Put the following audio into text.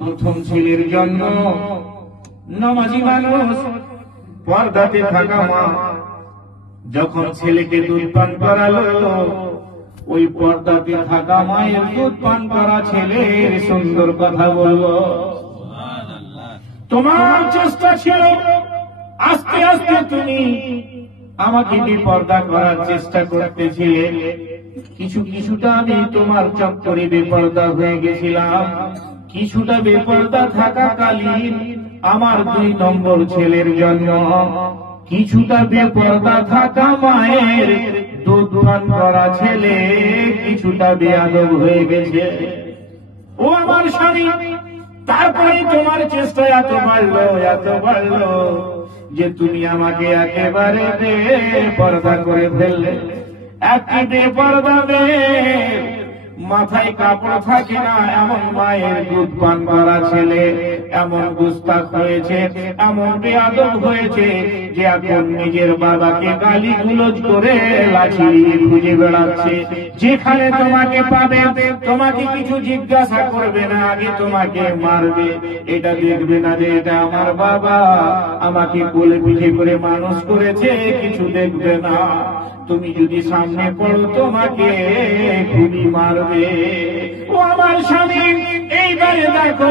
প্রথম ছেলের জন্ম নামাজি মানুষ পর্দাতে থাকা মা যখন ছেলেকে দুধ পান করালো, ওই পর্দাতে থাকা মায়ের দুধ পান করা ছেলের সুন্দর কথা বলল, তোমার চেষ্টা ছিল আস্তে আস্তে তুমি আমাকে বেপর্দা করার চেষ্টা করতেছিলে, কিছুটা আমি তোমার চক্করে বেপর্দা হয়ে গেছিলাম। কিছুটা বেপর্দা থাকাকালীন আমার 2 নম্বর ছেলের জন্য কিছুটা বেপর্দা থাকা মায়ের দুধ পান করা ছেলে কিছুটা বেয়াদব হয়ে গেছে। ও আমার স্বামী, তারপরে তোমার চেষ্টা এত বাড়লো যে তুমি আমাকে একেবারে বেপর্দা করে ফেললে। একটি বেপর্দা মাথায় কাপড় থাকে না এমন মায়ের দুধ পান করা ছেলে এমন গুস্তাখ হয়েছে, এমন বেয়াদব হয়েছে যে এখন নিজের বাবাকে গালি গুলোজ করে লাঠি দিয়ে খুঁজে বেড়াচ্ছে। যেখানে তোমাকে পাবে তোমাকে কিছু জিজ্ঞাসা করবে না, আগে তোমাকে মারবে। এটা দেখবে না যে এটা আমার বাবা, আমাকে কোলে পিঠে করে মানুষ করেছে, কিছু দেখবে না। তুমি যদি সামনে পড়ো তোমাকে খুবই মারবে। ও আমার স্বামী, এইবারে দেখো